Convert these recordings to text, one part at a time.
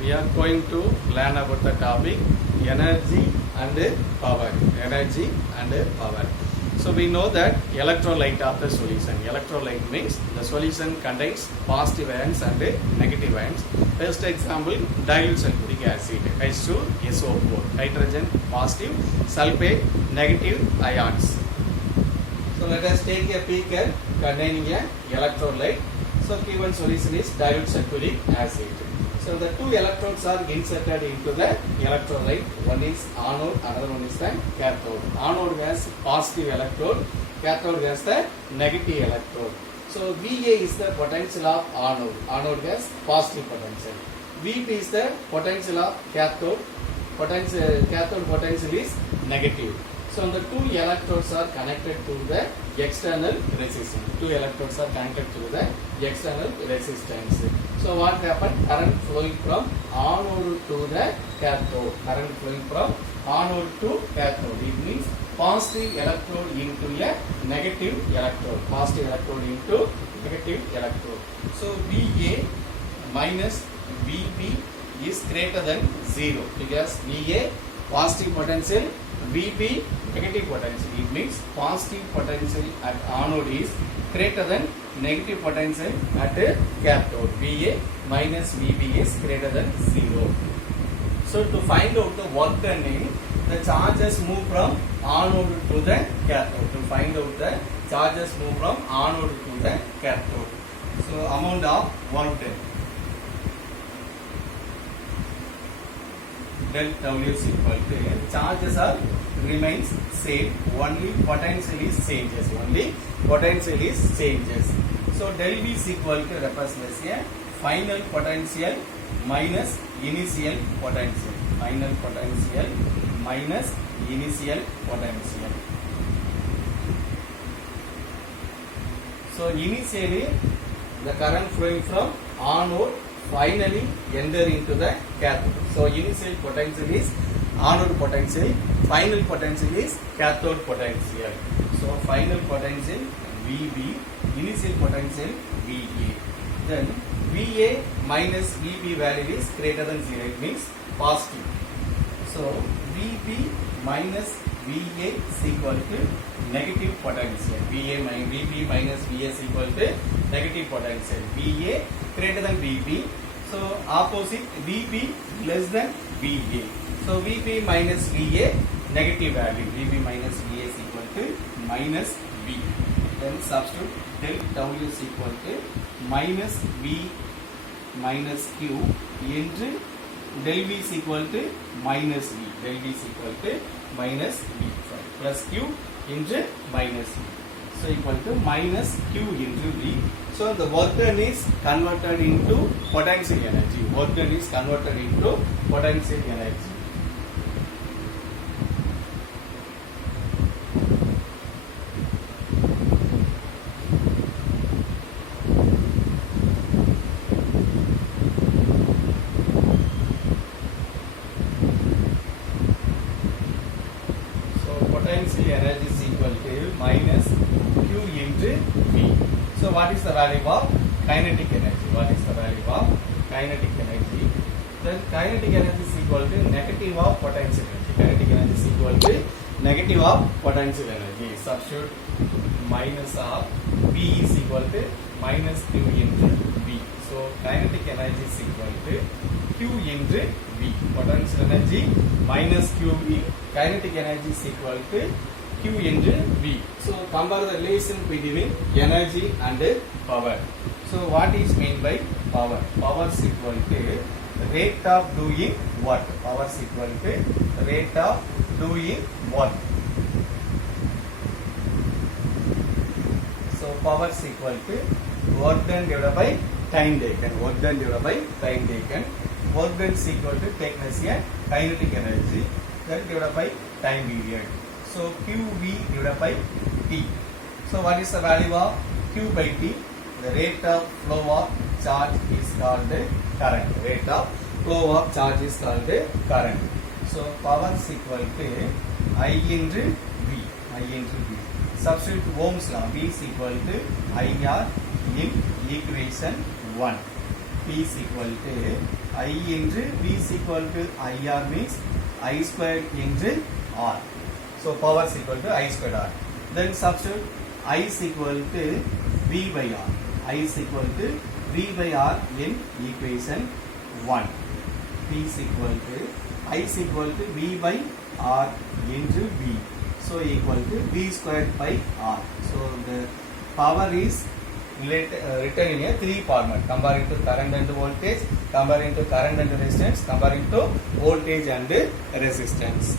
we are going to learn about the topic energy and power. Energy and power. So we know that electrolyte of the solution. Electrolyte means the solution contains positive ions and negative ions. First example, dilute sulfuric acid, H2SO4, hydrogen positive, sulfate negative ions. So let us take a beaker containing an electrolyte. So given solution is dilute sulfuric acid. So the two electrodes are inserted into the electrolyte. One is anode, another one is the cathode. Anode has positive electrode, cathode has the negative electrode. So Va is the potential of anode. Anode has positive potential. Vb is the potential of cathode. Cathode potential is negative. So the two electrodes are connected to the external resistance. Two electrodes are connected to the external resistance. So what happened? Current flowing from anode to the cathode. Current flowing from anode to cathode. It means positive electrode into a negative electrode. Positive electrode into negative electrode. So Va minus Vb is greater than 0 because Va positive potential, Vb negative potential. It means positive potential at anode is greater than negative potential at cathode. Va minus Vb is greater than 0. So to find out the work done, the charges move from anode to the cathode. To find out the charges move from anode to the cathode. So amount of work done. Del W is equal to charges are remains same, only potential is changes. Only potential is changes. So del V is equal to represents a final potential minus initial potential. Final potential minus initial potential. So initially the current flowing from anode finally enter into the cathode. So initial potential is anode potential, final potential is cathode potential. So final potential Vb, initial potential Va. Then Va minus Vb value is greater than 0. It means positive. So Vb minus Va is equal to negative potential. Vb minus Va is equal to negative potential. Va greater than Vb. So opposite Vb less than Va. So Vb minus Va negative value. Vb minus Va is equal to minus V. Then substitute del W is equal to minus V minus Q into del V is equal to minus V. Del V is equal to minus V. Sorry, plus Q into minus V. So equal to minus Q into V. So the work done is converted into potential energy. Work done is converted into potential energy. So potential energy is equal to minus Q into V. So what is the value of kinetic energy? What is the value of kinetic energy? Then kinetic energy is equal to negative of potential energy. Kinetic energy is equal to negative of potential energy. Substitute minus of V is equal to minus Q into V. So kinetic energy is equal to Q into V. Potential energy minus QV. Kinetic energy is equal to Q into V. So compare the relation between energy and power. So what is meant by power? Power is equal to rate of doing work. Power is equal to rate of doing work. So power is equal to work done divided by time taken. Work done divided by time taken. Work done is equal to taken as a kinetic energy. Then divided by time period. So QV divided by T. So what is the value of Q by T? The rate of flow of charge is called current. Rate of flow of charge is called current. So power is equal to I into V. I into V. Substitute Ohm's law. V is equal to IR in equation 1. P is equal to I into V is equal to IR means I squared into R. So power is equal to I squared R. Then substitute I is equal to V by R. I is equal to V by R in equation 1. P is equal to I is equal to V by R into V. So equal to V squared by R. So the power is written in a 3 format, comparing to current and voltage, comparing to current and resistance, comparing to voltage and resistance.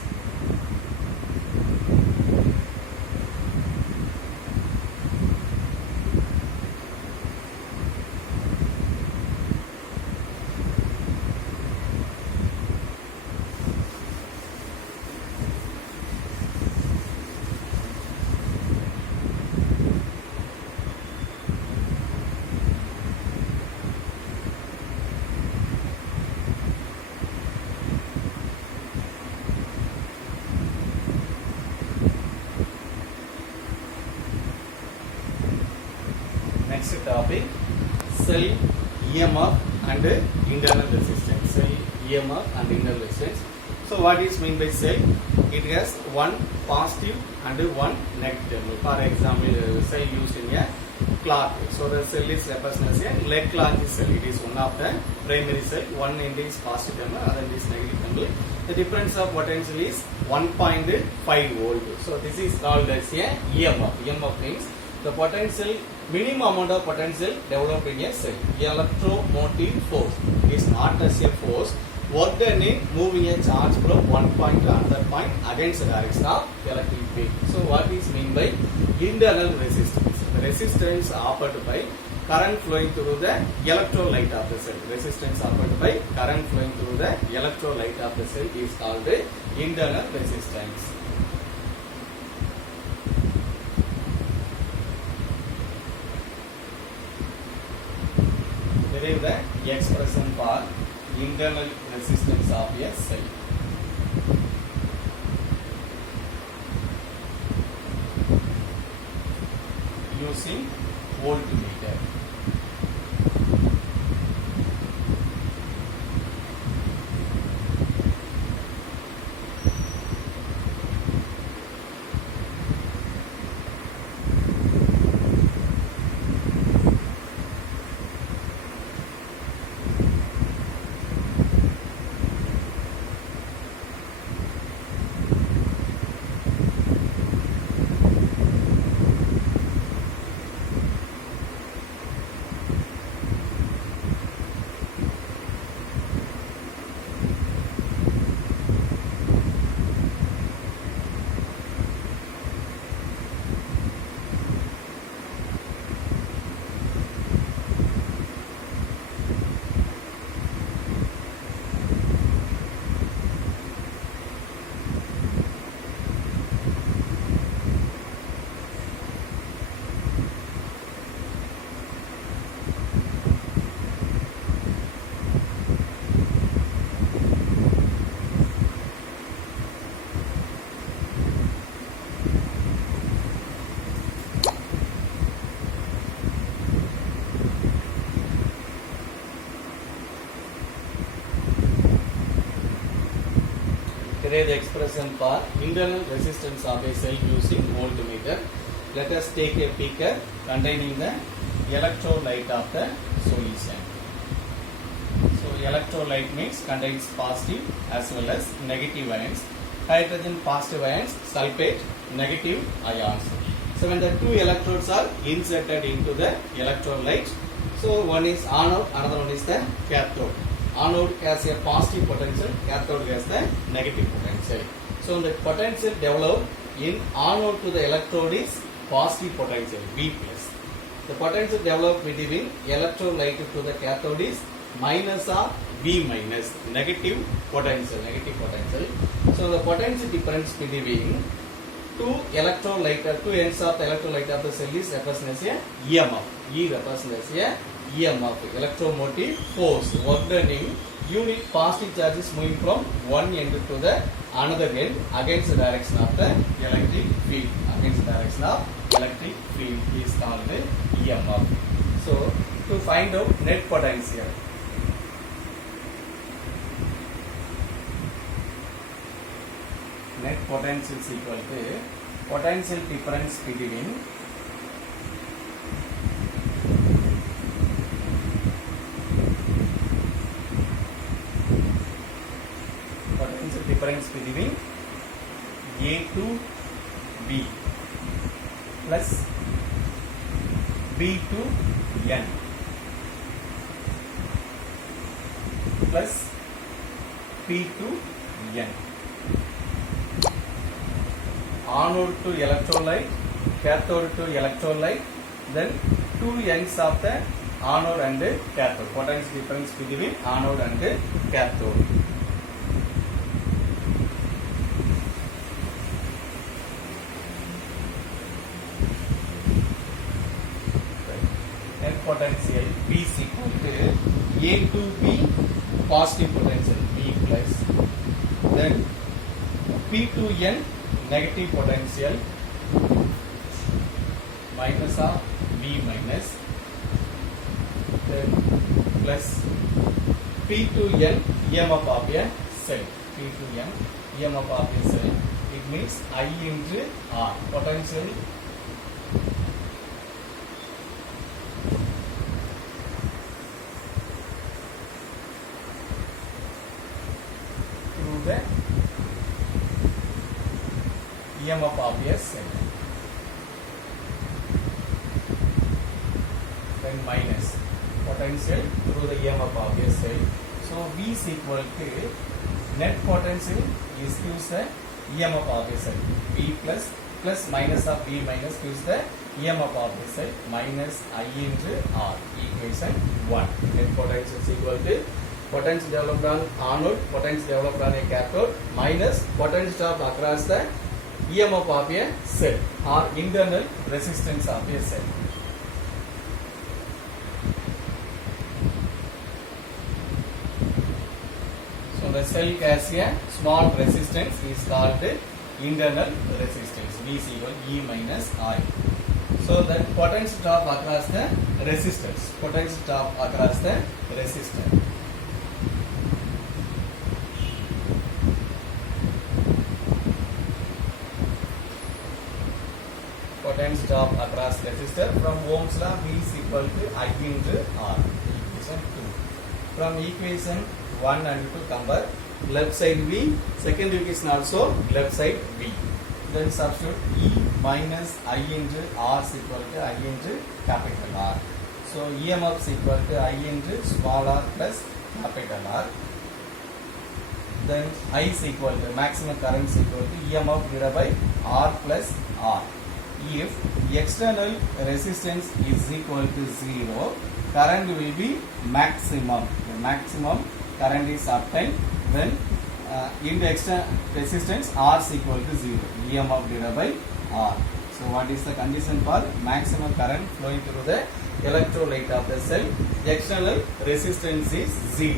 Next topic, cell EMF and internal resistance. Cell EMF and internal resistance. So what is mean by cell? It has one positive and one negative. For example, cell used in a clock. So the cell is represented as a lead clock cell. It is one of the primary cell. One end is positive terminal, other end is negative terminal. The difference of potential is 1.5 volt. So this is called as a EMF. EMF means the potential, minimum amount of potential developed in a cell. Electromotive force is not as a force work done in moving a charge from one point to another point against the direction of electric field. So what is mean by internal resistance? The resistance offered by current flowing through the electrolyte of the cell. Resistance offered by current flowing through the electrolyte of the cell is called the internal resistance. Derive the expression for internal resistance of a cell. Using voltmeter. Derive the expression for internal resistance of a cell using voltmeter. Let us take a beaker containing the electrolyte of the solution. So electrolyte means contains positive as well as negative ions. Hydrogen positive ions, sulfate negative ions. So when the two electrodes are inserted into the electrolyte, so one is anode, another one is the cathode. Anode has a positive potential, cathode has the negative potential. So the potential developed in anode to the electrode is positive potential, V plus. The potential developed between electrolyte to the cathode is minus or V minus, negative potential. So the potential difference between two ends of the electrolyte of the cell is represented as a EMF. E represents as a EMF, electromotive force work done in unit positive charges moving from one end to the another end against the direction of the electric field. Against the direction of electric field is called the EMF. So to find out net potential, net potential is equal to potential difference between A to B plus B to N plus P to N. Anode to electrolyte, cathode to electrolyte, then two ends of the anode and cathode. Potential difference between anode and cathode. Net potential P is equal to A to B positive potential B plus, then P to N negative potential minus of B minus, then plus P to N EMF of a cell. P to N EMF of a cell. It means I into R. Potential through the EMF of a cell. Then minus potential through the EMF of a cell. So V is equal to net potential is gives the EMF of a cell. V plus minus of V minus gives the EMF of the cell minus I into R. Equation 1. Net potential is equal to potential developed on anode, potential developed on a cathode minus potential drop across the EMF of a cell or internal resistance of a cell. So the cell has a small resistance is called the internal resistance. V is equal to E minus I. So the potential drop across the resistance. Potential drop across the resistor. Potential drop across resistor. From Ohm's law, V is equal to I into R. Equation 2. From equation 1 and 2 compare left side V, second equation also left side V. Then substitute E minus I into R is equal to I into capital R. So EMF is equal to I into small r plus capital R. Then I is equal to maximum current is equal to EMF divided by R plus R. If external resistance is equal to 0, current will be maximum. The maximum current is obtained when in the external resistance R is equal to 0. EMF divided by R. So what is the condition for maximum current flowing through the electrolyte of the cell? External resistance is 0.